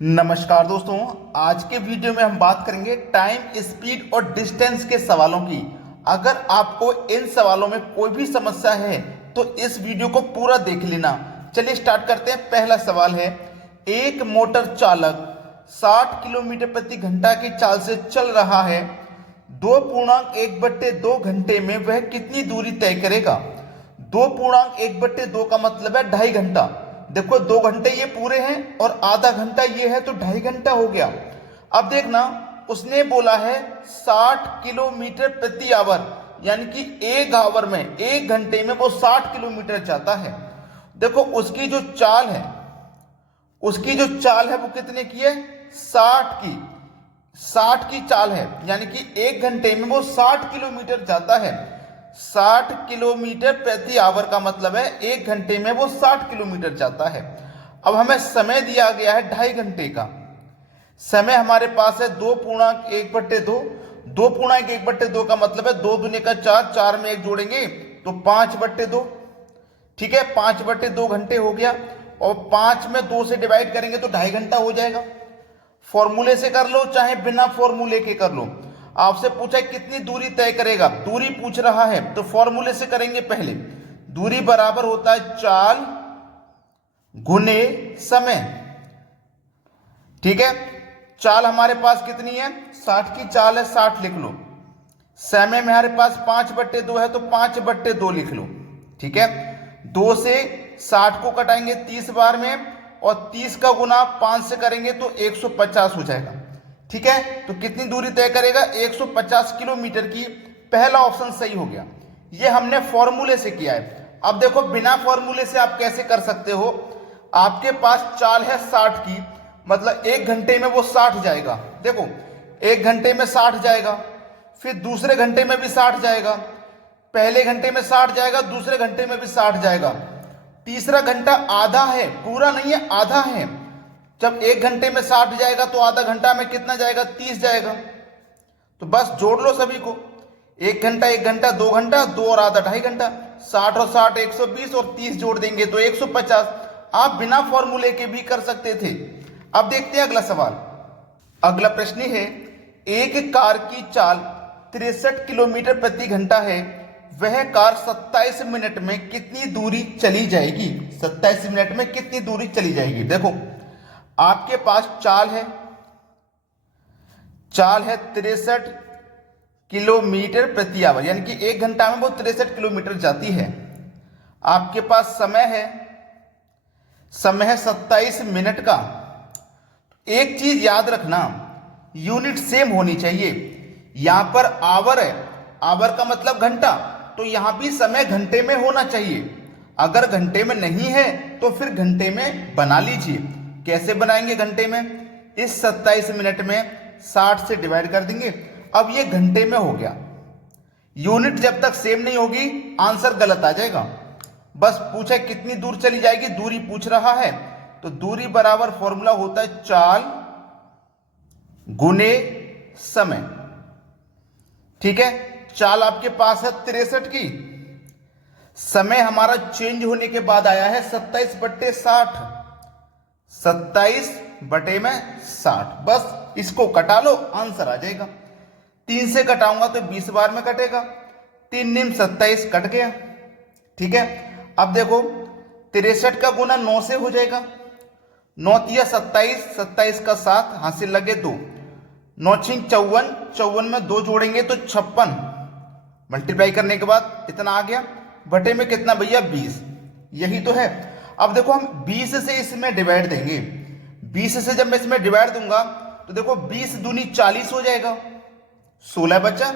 नमस्कार दोस्तों, आज के वीडियो में हम बात करेंगे टाइम, स्पीड और डिस्टेंस के सवालों की। अगर आपको इन सवालों में कोई भी समस्या है तो इस वीडियो को पूरा देख लेना। चलिए स्टार्ट करते हैं। पहला सवाल है, एक मोटर चालक 60 किलोमीटर प्रति घंटा की चाल से चल रहा है। 2.1/2 घंटे में वह कितनी दूरी तय करेगा? 2.1/2 का मतलब है 2.5 घंटा। देखो 2 घंटे ये पूरे हैं और आधा घंटा ये है तो 2.5 घंटा हो गया। अब देखना, उसने बोला है 60 किलोमीटर प्रति आवर, यानी कि 1 आवर में, 1 घंटे में वो 60 किलोमीटर जाता है। देखो उसकी जो चाल है वो कितने की है? 60 की चाल है, यानी कि 1 घंटे में वो 60 किलोमीटर जाता है। 60 किलोमीटर प्रति आवर का मतलब है 1 घंटे में वो 60 किलोमीटर जाता है। अब हमें समय दिया गया है 2.5 घंटे का। समय हमारे पास है 2.1/2। 2.1/2 का मतलब है 2 दूनी का 4, 4 में 1 जोड़ेंगे तो 5/2। ठीक है, 5/2 घंटे हो गया। और 5 में 2 से डिवाइड करेंगे तो 2.5 घंटा हो जाएगा। फॉर्मूले से कर लो चाहे बिना फॉर्मूले के कर लो। आपसे पूछा है कितनी दूरी तय करेगा, दूरी पूछ रहा है तो फॉर्मूले से करेंगे। पहले दूरी बराबर होता है चाल गुने समय। ठीक है, चाल हमारे पास कितनी है? 60 की चाल है, 60 लिख लो। समय में हमारे पास 5/2 है तो 5/2 लिख लो। ठीक है, 2 से 60 को कटाएंगे 30 बार में और 30 का गुना 5 से करेंगे तो 150 हो जाएगा। ठीक है, तो कितनी दूरी तय करेगा? 150 किलोमीटर की। पहला ऑप्शन सही हो गया। ये हमने फॉर्मूले से किया है। अब देखो बिना फॉर्मूले से आप कैसे कर सकते हो। आपके पास चाल है 60 की, मतलब 1 घंटे में वो 60 जाएगा। देखो 1 घंटे में 60 जाएगा, फिर दूसरे घंटे में भी 60 जाएगा, पहले घंटे में 60 जाएगा, दूसरे घंटे में भी 60 जाएगा। तीसरा घंटा आधा है, पूरा नहीं है, आधा है। जब 1 घंटे में 60 जाएगा तो आधा घंटा में कितना जाएगा? 30 जाएगा। तो बस जोड़ लो सभी को। 1 घंटा 1 घंटा 2 घंटा, 2 और आधा 2.5 घंटा। 60 और 60 120 और 30 जोड़ देंगे तो 150। आप बिना फॉर्मूले के भी कर सकते थे। अब देखते हैं अगला सवाल। अगला प्रश्न है, एक कार की चाल 63 किलोमीटर प्रति घंटा है। वह कार 27 मिनट में कितनी दूरी चली जाएगी? 27 मिनट में कितनी दूरी चली जाएगी? देखो आपके पास चाल है 63 किलोमीटर प्रति आवर, यानी कि 1 घंटा में वो 63 किलोमीटर जाती है। आपके पास समय है 27 मिनट का। एक चीज याद रखना, यूनिट सेम होनी चाहिए। यहां पर आवर है, आवर का मतलब घंटा, तो यहां भी समय घंटे में होना चाहिए। अगर घंटे में नहीं है तो फिर घंटे में बना लीजिए। कैसे बनाएंगे घंटे में? इस 27 मिनट में 60 से डिवाइड कर देंगे। अब ये घंटे में हो गया। यूनिट जब तक सेम नहीं होगी आंसर गलत आ जाएगा। बस पूछा कितनी दूर चली जाएगी, दूरी पूछ रहा है, तो दूरी बराबर फॉर्मूला होता है चाल गुने समय। ठीक है, चाल आपके पास है 63 की, समय हमारा चेंज होने के बाद आया है 27/60। 27/60, बस इसको कटा लो आंसर आ जाएगा। 3 से कटाऊंगा तो 20 बार में कटेगा। 3 निम 27 कट गया। ठीक है, अब देखो 63 का गुना 9 से हो जाएगा। 9 तिया 27, 27 का 7, हासिल लगे 2, 9 छिंग 54, 54 में 2 जोड़ेंगे तो 56। मल्टीप्लाई करने के बाद इतना आ गया। बटे में कितना भैया? 20। यही तो है। अब देखो हम 20 से इसमें डिवाइड देंगे। 20 से जब मैं इसमें डिवाइड दूंगा तो देखो 20 दूनी 40 हो जाएगा। 16 बचा,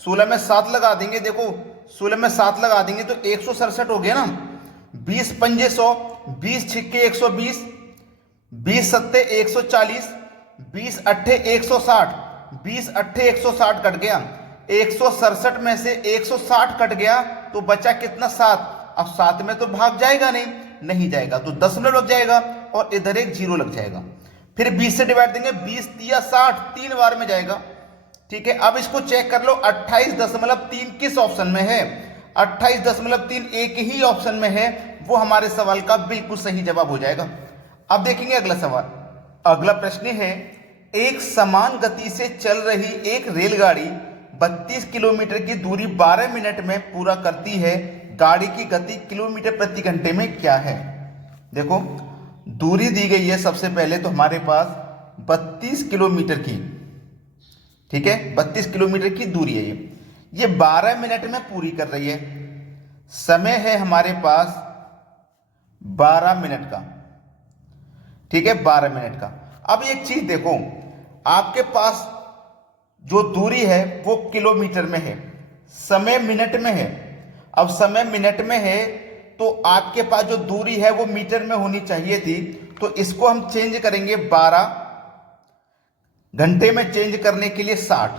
16 में 7 लगा देंगे। देखो 16 में 7 लगा देंगे तो 167 हो गया ना। 20 पंजे 100, 20 छिक्के 120, 20 सत्ते 140, 20 अट्ठे 160, 20 अट्ठे 160 कट गया। 167 में से 160 कट गया तो बचा कितना? 7। अब 7 में तो भाग जाएगा नहीं जाएगा, तो दशमलव लग जाएगा और इधर एक 0 लग जाएगा। फिर 20 से डिवाइड देंगे, 20 तिया 60, 3 बार में जाएगा। ठीक है, अब इसको चेक कर लो 28.3 किस ऑप्शन में है? 28.3 एक ही ऑप्शन में है, वो हमारे सवाल का बिल्कुल सही जवाब हो जाएगा। अब देखेंगे अगला सवाल। अगला प्रश्न है, एक समान गति से चल रही एक रेलगाड़ी 32 किलोमीटर की दूरी 12 मिनट में पूरा करती है। गाड़ी की गति किलोमीटर प्रति घंटे में क्या है? देखो, दूरी दी गई है सबसे पहले तो हमारे पास 32 किलोमीटर की, ठीक है, 32 किलोमीटर की दूरी है ये 12 मिनट में पूरी कर रही है। समय है हमारे पास 12 मिनट का, ठीक है, 12 मिनट का। अब एक चीज देखो, आपके पास जो दूरी है वो किलोमीटर में है, समय मिनट में है। अब समय मिनट में है तो आपके पास जो दूरी है वो मीटर में होनी चाहिए थी, तो इसको हम चेंज करेंगे 12 घंटे में चेंज करने के लिए 60,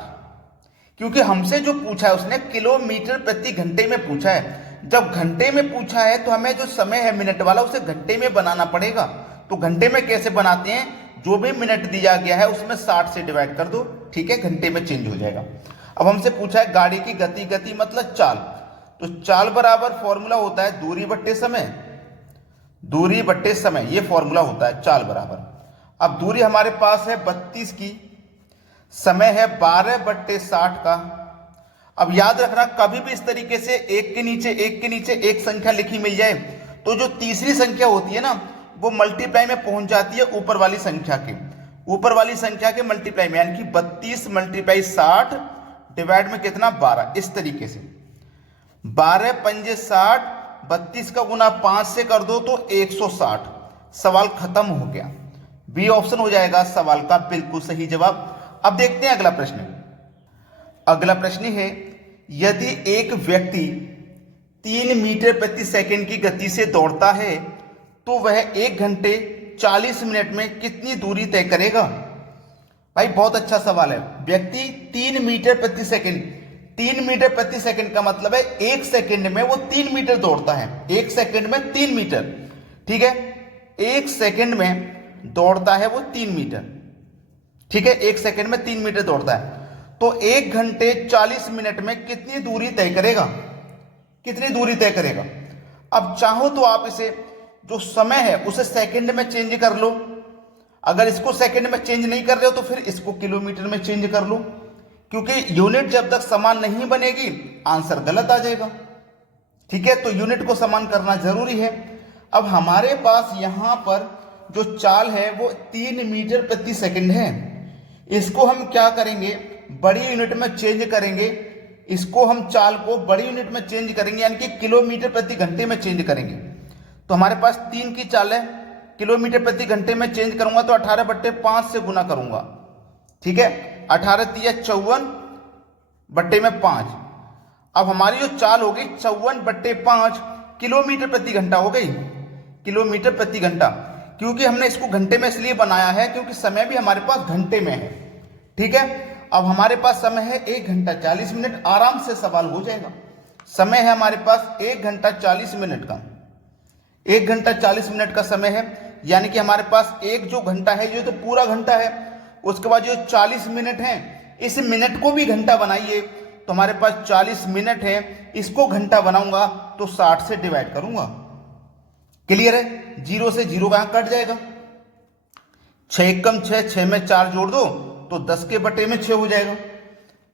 क्योंकि हमसे जो पूछा है उसने किलोमीटर प्रति घंटे में पूछा है। जब घंटे में पूछा है तो हमें जो समय है मिनट वाला उसे घंटे में बनाना पड़ेगा। तो घंटे में कैसे बनाते हैं, जो भी मिनट दिया गया है उसमें 60 से डिवाइड कर दो, ठीक है, घंटे में चेंज हो जाएगा। अब हमसे पूछा है गाड़ी की गति, गति मतलब चाल, तो चाल बराबर फॉर्मूला होता है दूरी बट्टे समय, दूरी बट्टे समय, ये फॉर्मूला होता है चाल बराबर। अब दूरी हमारे पास है 32 की, समय है 12 बट्टे 60 का। अब याद रखना, कभी भी इस तरीके से एक के नीचे एक संख्या लिखी मिल जाए तो जो तीसरी संख्या होती है ना वो मल्टीप्लाई में पहुंच जाती है ऊपर वाली संख्या के, ऊपर वाली संख्या के मल्टीप्लाई में, यानी कि 32 मल्टीप्लाई 60 डिवाइड में कितना 12, इस तरीके से 12 पंजे 60, 32 का गुना 5 से कर दो तो 160। सवाल खत्म हो गया। बी ऑप्शन हो जाएगा सवाल का बिल्कुल सही जवाब। अब देखते हैं अगला प्रश्न। अगला प्रश्न है, यदि एक व्यक्ति 3 मीटर प्रति सेकंड की गति से दौड़ता है तो वह 1 घंटे 40 मिनट में कितनी दूरी तय करेगा? भाई बहुत अच्छा सवाल है। व्यक्ति 3 मीटर प्रति सेकंड, 3 मीटर प्रति सेकंड का मतलब है 1 सेकंड में वो 3 मीटर दौड़ता है, 1 सेकंड में 3 मीटर, ठीक है, 1 सेकंड में दौड़ता है वो 3 मीटर, ठीक है, 1 सेकंड में 3 मीटर दौड़ता है। तो 1 घंटे 40 मिनट में कितनी दूरी तय करेगा, कितनी दूरी तय करेगा? अब चाहो तो आप इसे जो समय है उसे सेकंड में चेंज कर लो, अगर इसको सेकंड में चेंज नहीं कर रहे हो तो फिर इसको किलोमीटर में चेंज कर लो, क्योंकि यूनिट जब तक समान नहीं बनेगी आंसर गलत आ जाएगा, ठीक है, तो यूनिट को समान करना जरूरी है। अब हमारे पास यहां पर जो चाल है वो 3 मीटर प्रति सेकंड है, इसको हम क्या करेंगे, बड़ी यूनिट में चेंज करेंगे, इसको हम चाल को बड़ी यूनिट में चेंज करेंगे, यानी कि किलोमीटर प्रति घंटे में चेंज करेंगे। तो हमारे पास 3 की चाल है, किलोमीटर प्रति घंटे में चेंज करूंगा तो 18 बट्टे 5 से गुना करूंगा, ठीक है, 18 तिया 54 बट्टे में 5। अब हमारी जो चाल होगी 54 बट्टे 5 किलोमीटर प्रति घंटा हो गई, किलोमीटर प्रति घंटा, क्योंकि हमने इसको घंटे में इसलिए बनाया है क्योंकि समय भी हमारे पास घंटे में है, ठीक है। अब हमारे पास समय है 1 घंटा 40 मिनट, आराम से सवाल हो जाएगा। समय है हमारे पास 1 घंटा 40 मिनट का, 1 घंटा 40 मिनट का समय है, यानी कि हमारे पास एक जो घंटा है ये तो पूरा घंटा है, उसके बाद जो 40 मिनट है इस मिनट को भी घंटा बनाइए, तो हमारे पास 40 मिनट है, इसको घंटा बनाऊंगा तो 60 से डिवाइड करूंगा। क्लियर है, 0 से 0 कहां कट जाएगा, 6 कम 6, 6 में 4 जोड़ दो तो 10 के बटे में 6 हो जाएगा,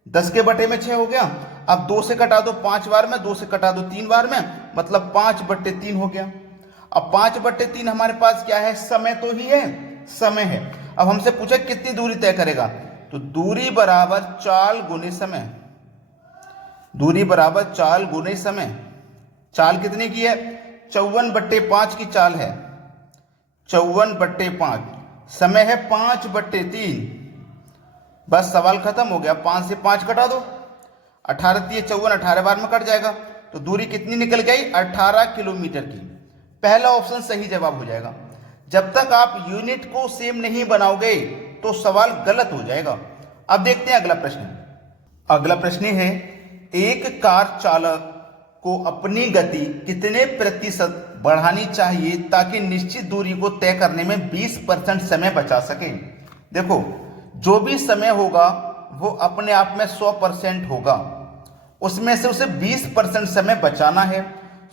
10 के बटे में 6 हो गया। अब 2 से कटा दो 5 बार में, 2 से कटा दो 3 बार में, मतलब 5 बट्टे 3 हो गया। अब 5 बट्टे 3 हमारे पास क्या है, समय तो ही है, समय है। अब हमसे पूछा कितनी दूरी तय करेगा, तो दूरी बराबर चाल गुने समय, दूरी बराबर चाल गुने समय। चाल कितने की है, 54 बट्टे 5 की चाल है, 54 बट्टे 5, समय है 5 बट्टे 3, बस सवाल खत्म हो गया। 5 से 5 कटा दो, 18 तिये 54, 18 बार में कट जाएगा, तो दूरी कितनी निकल गई, 18 किलोमीटर की। पहला ऑप्शन सही जवाब हो जाएगा। जब तक आप यूनिट को सेम नहीं बनाओगे तो सवाल गलत हो जाएगा। अब देखते हैं अगला प्रश्न। अगला प्रश्न है, एक कार चालक को अपनी गति कितने प्रतिशत बढ़ानी चाहिए ताकि निश्चित दूरी को तय करने में 20% समय बचा सके। देखो, जो भी समय होगा वो अपने आप में 100% होगा, उसमें से उसे 20% समय बचाना है।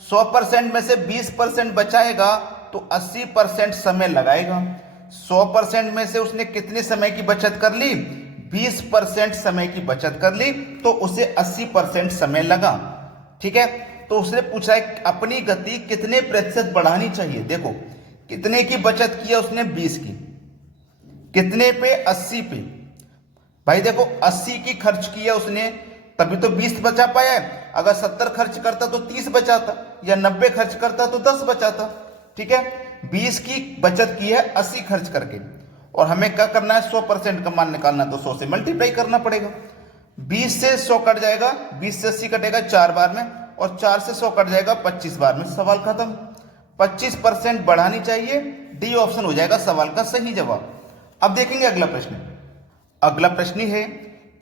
100% में से 20% बचाएगा तो 80% समय लगाएगा। 100% में से उसने कितने समय की बचत कर ली? 20% समय की बचत कर ली, तो उसे 80% समय लगा। ठीक है, तो उसने पूछा है अपनी गति कितने प्रतिशत बढ़ानी चाहिए। देखो कितने की बचत किया उसने? 20 की। कितने पे? 80 पे। भाई देखो 80 की खर्च किया उसने, तभी तो 20 बचा पाया है। अगर 70 खर्च करता तो 30 बचाता, या 90 खर्च करता तो 10 बचाता। ठीक है, 20 की बचत की है 80 खर्च करके, और हमें क्या करना है? 100% का मान निकालना, तो 100 से मल्टीप्लाई करना पड़ेगा। 20 से 100 कट जाएगा, 20 से 80 कटेगा 4 बार में, और 4 से 100 कट जाएगा 25 बार में। सवाल खत्म। 25% बढ़ानी चाहिए, डी ऑप्शन हो जाएगा सवाल का सही जवाब। अब देखेंगे अगला प्रश्न। अगला प्रश्न है,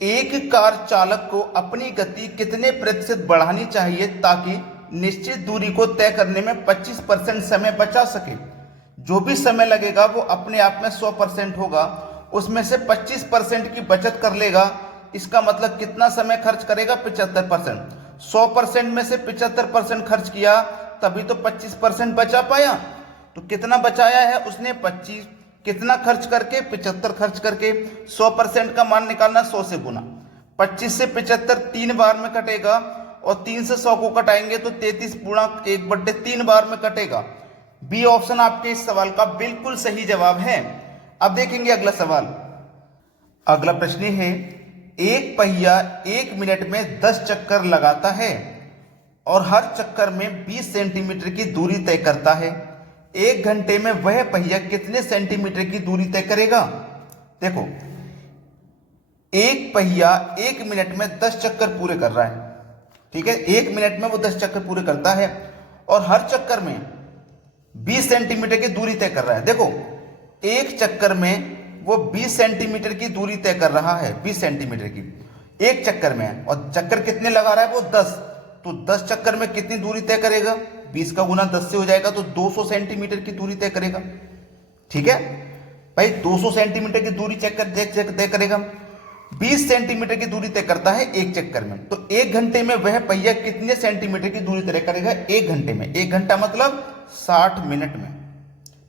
एक कार चालक को अपनी गति कितने प्रतिशत बढ़ानी चाहिए ताकि निश्चित दूरी को तय करने में 25% समय बचा सके। जो भी समय लगेगा वो अपने आप में 100% होगा, उसमें से 25% की बचत कर लेगा। इसका मतलब कितना समय खर्च करेगा? 75%। 100% में से 75% खर्च किया, तभी तो 25% बचा पाया। तो कितना बचाया है उसने? 25। कितना खर्च करके? 75 खर्च करके। 100% का मान निकालना, 100 से गुना। 25 से 75 3 बार में कटेगा, और 3 से 100 को कटाएंगे तो 33 पूर्णांक 1/3 बार में कटेगा। बी ऑप्शन आपके इस सवाल का बिल्कुल सही जवाब है। अब देखेंगे अगला सवाल। अगला प्रश्न है, एक पहिया 1 मिनट में 10 चक्कर लगाता है और हर चक्कर में 20 सेंटीमीटर की दूरी तय करता है। 1 घंटे में वह पहिया कितने सेंटीमीटर की दूरी तय करेगा? देखो एक पहिया 1 मिनट में 10 चक्कर पूरे कर रहा है। ठीक है, 1 मिनट में वो 10 चक्कर पूरे करता है, और हर चक्कर में 20 सेंटीमीटर की दूरी तय कर रहा है। देखो एक चक्कर में वो 20 सेंटीमीटर की दूरी तय कर रहा है, 20 सेंटीमीटर की एक चक्कर में, और चक्कर कितने लगा रहा है वो? 10। तो 10 चक्कर में कितनी दूरी तय करेगा? 20 का गुना 10 से हो जाएगा, तो 200 सेंटीमीटर की दूरी तय करेगा। ठीक है भाई, 200 सेंटीमीटर की दूरी तय करेगा। 20 सेंटीमीटर की दूरी तय करता है एक चक्कर में, तो 1 घंटे में वह पहिया कितने सेंटीमीटर की दूरी तय करेगा? 1 घंटे में। 1 घंटा मतलब 60 मिनट में।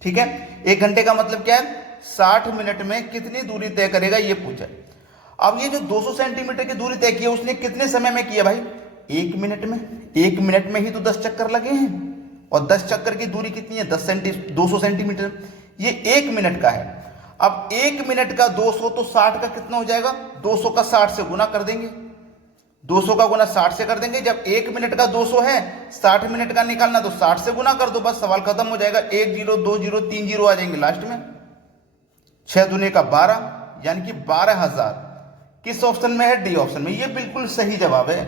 ठीक है, 1 घंटे का मतलब क्या है? 60 मिनट में कितनी दूरी तय करेगा, ये पूछा। अब ये जो 200 सेंटीमीटर की दूरी तय की है उसने कितने समय में किया भाई? 1 मिनट में। 1 मिनट में ही तो 10 चक्कर लगे हैं, और 10 चक्कर की दूरी कितनी है? 200 सेंटीमीटर। ये 1 मिनट का है। अब 1 मिनट का 200 तो 60 का कितना हो जाएगा? 200 का 60 से गुना कर देंगे। 200 का गुना 60 से कर देंगे। जब 1 मिनट का 200 है, 60 मिनट का निकालना, तो 60 से गुना कर दो, बस सवाल खत्म हो जाएगा। 1 0 2 0 3 0 आ जाएंगे लास्ट में। 6 दूने का 12, यानी कि 12,000 किस ऑप्शन में है? डी ऑप्शन में। ये बिल्कुल सही जवाब है।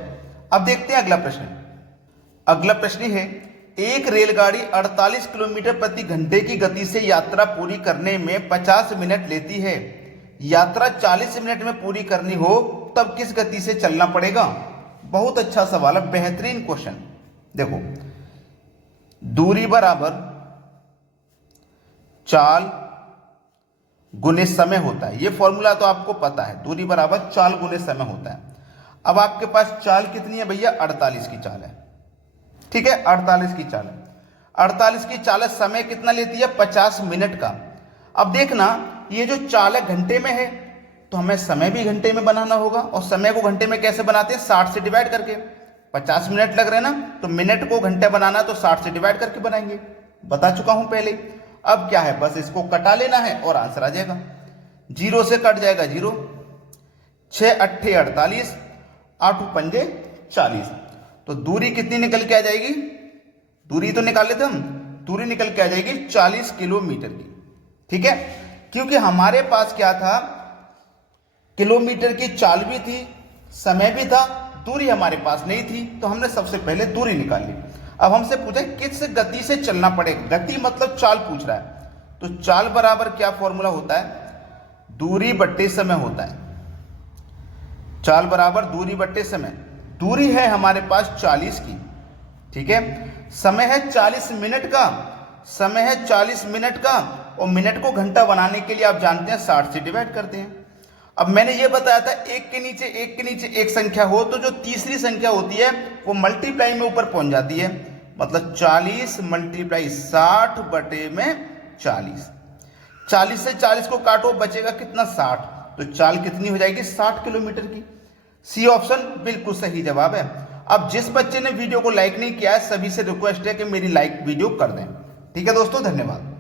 अब देखते हैं अगला प्रश्न। अगला प्रश्न है, एक रेलगाड़ी 48 किलोमीटर प्रति घंटे की गति से यात्रा पूरी करने में 50 मिनट लेती है। यात्रा 40 मिनट में पूरी करनी हो तब किस गति से चलना पड़ेगा? बहुत अच्छा सवाल है, बेहतरीन क्वेश्चन। देखो दूरी बराबर चाल गुने समय होता है। ये फॉर्मूला तो आपको पता है, दूरी बराबर चाल गुने समय होता है। अब आपके पास चाल कितनी है भैया? 48 की चाल है। ठीक है, 48 की चाल है। 48 की चाल है, समय कितना लेती है? 50 मिनट का। अब देखना, ये जो चाल है घंटे में है, तो हमें समय भी घंटे में बनाना होगा, और समय को घंटे में कैसे बनाते हैं? 60 से डिवाइड करके। 50 मिनट लग रहे हैं ना, तो मिनट को घंटे बनाना तो 60 से डिवाइड करके बनाएंगे, बता चुका हूं पहले। अब क्या है, बस इसको कटा लेना है और आंसर आ जाएगा। 0 से कट जाएगा 0, 6 अट्ठे 48, 8 पंजे 40। तो दूरी कितनी निकल के आ जाएगी? दूरी तो निकाल लेते हम, दूरी निकल के आ जाएगी 40 किलोमीटर की। ठीक है, क्योंकि हमारे पास क्या था? किलोमीटर की चाल भी थी, समय भी था, दूरी हमारे पास नहीं थी, तो हमने सबसे पहले दूरी निकाल ली। अब हमसे पूछा किस गति से चलना पड़ेगा। गति मतलब चाल पूछ रहा है, तो चाल बराबर क्या फॉर्मूला होता है? दूरी बट्टे समय होता है। चाल बराबर दूरी बट्टे समय। दूरी है हमारे पास 40 की, ठीक है, समय है 40 मिनट का, समय है 40 मिनट का, और मिनट को घंटा बनाने के लिए आप जानते हैं 60 से डिवाइड करते हैं। अब मैंने ये बताया था एक के नीचे एक संख्या हो तो जो तीसरी संख्या होती है वो मल्टीप्लाई में ऊपर पहुंच जाती है, मतलब 40 × 60 बटे में 40। 40 से 40 को काटो, बचेगा कितना 60, तो चाल कितनी हो जाएगी 60 किलोमीटर की। सी ऑप्शन बिल्कुल सही जवाब है। अब जिस बच्चे ने वीडियो को लाइक नहीं किया है, सभी से रिक्वेस्ट है कि मेरी लाइक वीडियो कर दें। ठीक है दोस्तों, धन्यवाद।